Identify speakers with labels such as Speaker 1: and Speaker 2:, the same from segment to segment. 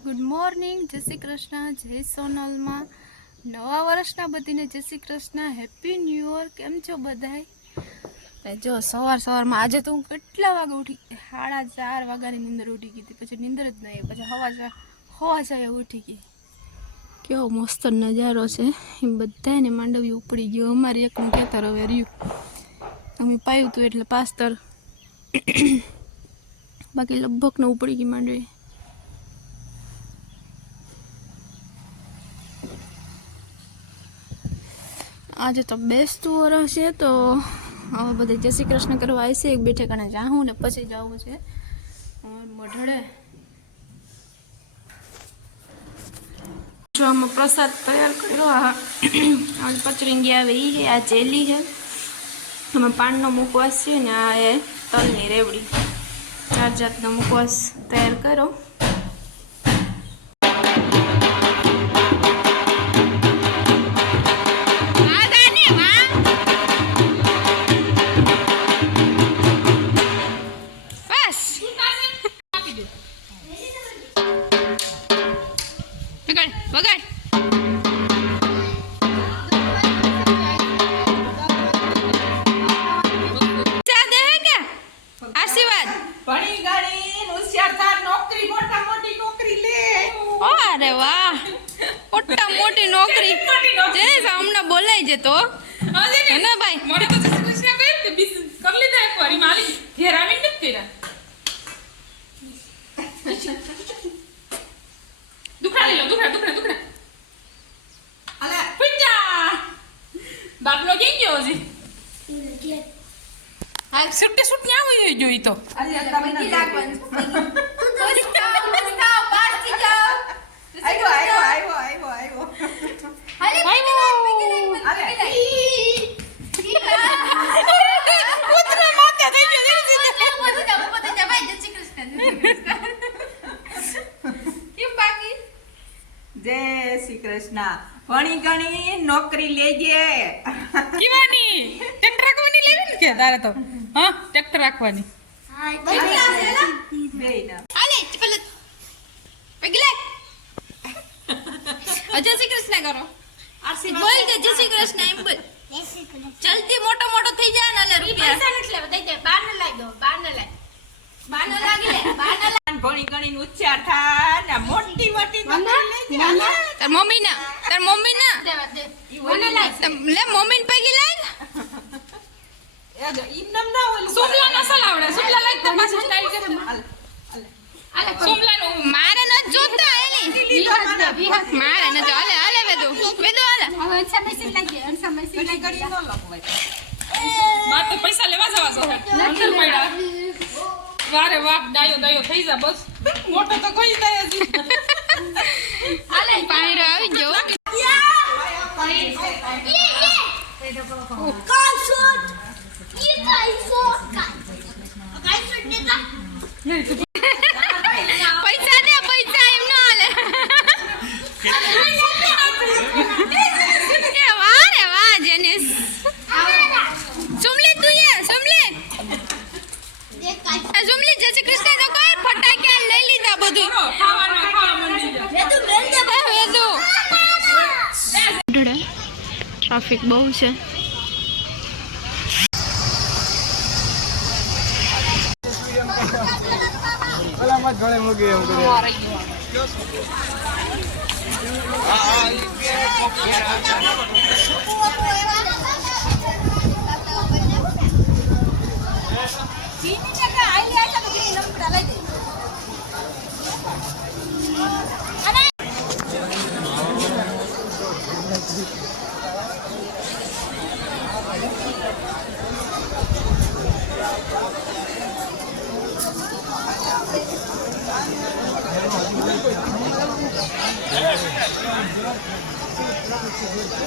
Speaker 1: Good morning જય શ્રી કૃષ્ણ, જય સોનલમાં. નવા વર્ષના બધીને Jai Shri Krishna happy new year કેમ છો બધાય? જો સવાર સવારમાં આજે તો હું કેટલા વાગે ઉઠી, સાડા ચાર વાગ્યાની નીંદર ઉઠી ગઈ હતી. પછી નીંદર જ નહીં પછી હવા હવા જાય ઉઠી ગઈ. કેવો મસ્ત નજારો છે. એ બધાને માંડવી ઉપડી ગયો. અમારે એકનું ખેતર હવે રહ્યું. અમે પાયું હતું એટલે પાસ્તર. બાકી લગભગ ને ઉપડી ગઈ માંડવી. આજે તો બેસતું વરસ છે, તો હવે બધે જય શ્રી કૃષ્ણ કરવા આવશે એક બે ઠેકાણે જાઉં ને પછી જવું છે. મઢડે જો આમાં પ્રસાદ તૈયાર કર્યો, આ પચરિંગી આવે એ છે, આ જેલી છે. આમાં પાનનો મુખવાસ છે ને આ એ તલની રેવડી. ચાર જાતનો મુખવાસ તૈયાર કર્યો. તો હે ને ભાઈ
Speaker 2: મને તો જશે કૃષ્ણ કહે કે બીસ કર લીધા એક વાર મારી ઘેર આવીને નથી કર્યા દુખડા લઈ લો દુખડા દુખડા દુખડા અલે પૂજા બાટલો કેમ ગયો હજી હા સુટ્ટે સુટ ક્યાં હોય જોઈ તો અરે તમે નથી લાગવાનું
Speaker 3: જય શ્રી કૃષ્ણ. ભણી ગણી નોકરી લેજે.
Speaker 2: કેવાની? ટ્રેક્ટર રાખવાની લેવી ને કે તારે તો? હા ટ્રેક્ટર રાખવાની.
Speaker 1: જય શ્રી કૃષ્ણ કરો. બોલ કે જય શ્રી કૃષ્ણ એમ બોલ. જલ્દી મોટો મોટો થઈ જાય ને બાર રૂપિયા.
Speaker 3: ભણી ગણી ઉચ્ચાર થા ને મોટી મોટી
Speaker 1: તાર મમ્મી ના તાર મમ્મી ના. લે મમ્મી પૈકી લાગ
Speaker 3: એ જો, ઈમ નમ ના ઓલું
Speaker 2: સોમલા નસલ લાઈક તો પાછું સ્ટાઈલ કરે
Speaker 3: હાલ, હાલ.
Speaker 2: નું
Speaker 1: મારે ન જોતા એની. મારે ન જો હાલે હાલે વેદુ. વેદુ
Speaker 3: ન લખવાય.
Speaker 2: તો પૈસા લેવા જવા છો. અંદર પડ્યા. વારે વાહ ડાયો ડાયો થઈ જા બસ. મોટો તો કોઈ થાય હજી.
Speaker 1: ટ્રાફિક બહુ છે
Speaker 4: ચકા આઈ લે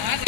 Speaker 4: આ
Speaker 2: શું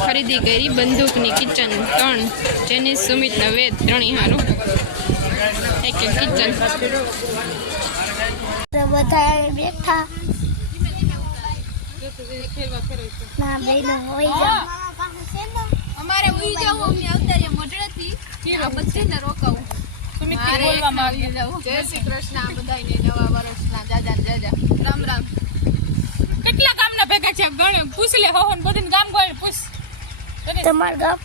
Speaker 2: ખરીદી કરી બંદૂકની કિચન ત્રણ જેની સુમિત વેદ ત્રણેય હારું. એક કિચન
Speaker 5: બધા બેઠા. ના બેન હોય જા.
Speaker 1: અમારે ઉઈ જવું અમને અવતારે મોઢળેથી. આ બચ્ચીને રોકાવું. મારે ખાવી જવું. જય શ્રી કૃષ્ણ આ બધાયને નવા વર્ષના જાજા ને જાજા. રામ રામ.
Speaker 2: કેટલા ગામના ભેગા છે? ગણે પૂછ લે હોહન બધીને ગામ ગોળ પૂછ.
Speaker 5: તમારું ગામ?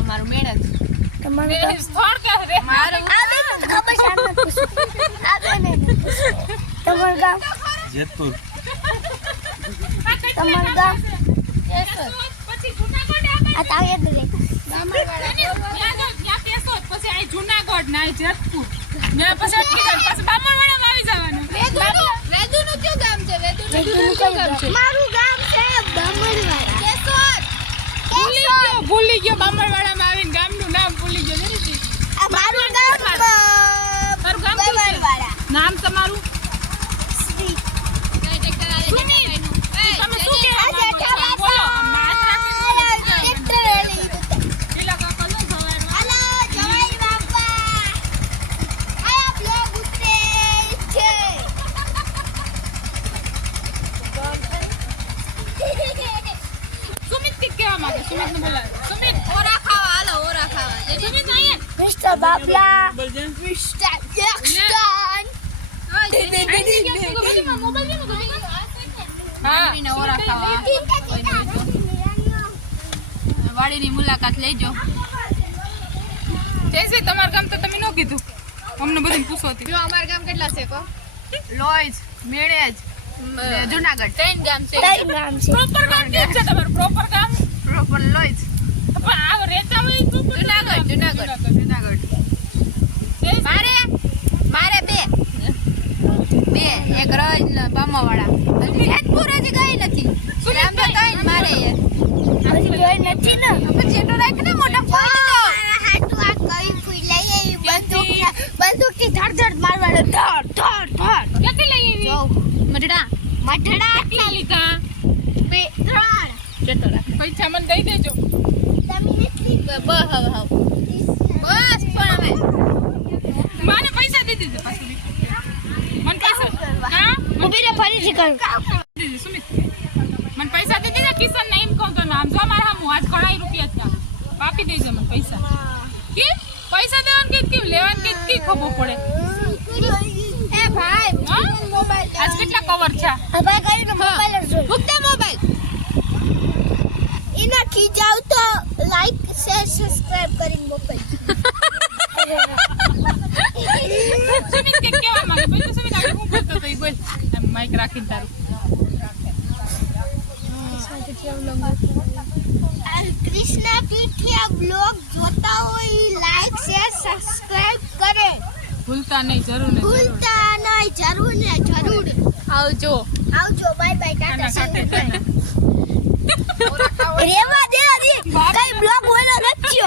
Speaker 1: અમારું મેળ
Speaker 5: તમારું. તમારું ગામ?
Speaker 4: જેતપુર.
Speaker 5: તમારું ગામ?
Speaker 2: પછી
Speaker 5: આ.
Speaker 2: પછી અહીં જુનાગઢ ના જેતપુર. ને પછી પછી બામણવાડામાં આવી જવાનું.
Speaker 1: વેદુનું? કયું ગામ છે? વેદુનું
Speaker 5: વેદુનું કયું ગામ છે? મારું ગામ છે બામણવાડા.
Speaker 1: કેશોદ.
Speaker 2: ભૂલી ગયો ભૂલી ગયો બામણવાડામાં આવીને ગામનું નામ ભૂલી ગયો જરીથી.
Speaker 5: આ મારું ગામ
Speaker 2: તારું ગામ કયું છે?
Speaker 5: બામણવાડા
Speaker 2: નામ તમારું
Speaker 5: શ્રી
Speaker 1: કઈ ટ્રેક્ટર આલે જેઠાભાઈનું. એ,
Speaker 2: તમે શું
Speaker 1: જેઠી-
Speaker 2: કહેવા માંગો છો? બોલો આમ હાથ રાખીને બોલો.
Speaker 5: ટ્રેક્ટર વાળી.
Speaker 2: પેલા કાકા શું થવાનું?
Speaker 5: હાલો જવાઈ બાપા આ બ્લોગ ઉતરે છે
Speaker 2: સુમિત કંઈક કહેવા માંગે સુમિતને બોલાવો. સુમિત
Speaker 1: ઓરા ખાવા હાલો ઓરા ખાવા જેઠી-
Speaker 2: સુમિત અહીંયા
Speaker 5: મિસ્ટર બાબલા
Speaker 2: બોલજે
Speaker 5: મિસ્ટર જક્સન
Speaker 2: આઈ ગયા છે ગોબીમાં મોબાઈલ લેવો ગોબીમાં? હા
Speaker 1: માંડવીને ઓરા ખાવા વાડીની મુલાકાત લેજો
Speaker 2: જયશ્રી તમારું ગામ તો તમે ન કીધું અમને બધું પૂછો હતી
Speaker 1: જો અમારા ગામ કેટલા છે કો લોજ મેળેજ જુનાગઢ ત્રણ ગામ છે
Speaker 2: પ્રોપર ગામ છે તમારું પ્રોપર ગામ
Speaker 1: પ્રોપર લોજ
Speaker 2: પણ આ રહેતા હોય
Speaker 1: જુનાગઢ જુનાગઢ જુનાગઢ મારે બે. બે એક રજ ને બામાવાળા. વાળા જેતપુર હજી ગઈ નથી. આમ તો તઈ મારે એ.
Speaker 5: હજી ગઈ નથી ને?
Speaker 1: હવે જેટો રાખ ને મોટા ફોન
Speaker 5: હાથું આ કઈ ફૂઈ લઈ આવી બંદૂક બંદૂકથી ધડ ધડ મારવાનો. ધડ ધડ ધડ.
Speaker 2: ક્યાંથી લઈ આવી?
Speaker 1: મઢડા. મઢડા
Speaker 5: મઠડા
Speaker 2: કેટલા લીધા?
Speaker 5: બે ત્રણ.
Speaker 1: જેટો રાખ.
Speaker 2: પૈસા મને દઈ દેજો.
Speaker 5: તમે નથી
Speaker 1: બ બ હવે હવે બસ પણ હવે
Speaker 2: માને પૈસા દઈ દીધા પાછું મને પૈસા હા
Speaker 5: ઊભી રે ફરીથી કરું
Speaker 2: સુમિત મને પૈસા દે દેજે કિશન ને એમ કહું તો નામ. જો મારા હું આજ ઘણા રૂપિયા હતા આપી દેજો મને પૈસા. કે? પૈસા દેવાનું કે કેમ? લેવાનું કે કે ખબર પડે?
Speaker 1: એ ભાઈ મોબાઈલ
Speaker 2: આજ કેટલા કવર છે
Speaker 5: ભાઈ કરીને મોબાઈલ જો
Speaker 1: મુકતે મોબાઈલ
Speaker 5: એના ખીજાવ તો લાઈક શેર સબસ્ક્રાઇબ કરીને મોકલ
Speaker 2: સુમિત કે કેવા માંગે? પછી સુમિત આગળ હું બોલતો તો બોલ. માઈક રાખીને તારું
Speaker 5: કૃષ્ણા પીઠિયા બ્લોગ જોતા હોય લાઈક શેર સબસ્ક્રાઇબ
Speaker 2: ભૂલતા નહીં જરૂર
Speaker 5: ભૂલતા નહીં જરૂર ને જરૂર.
Speaker 2: આવજો.
Speaker 5: આવજો બાય બાય ટાટા
Speaker 2: ખાના
Speaker 5: રેવા દે કઈ બ્લોગ બોલો નથી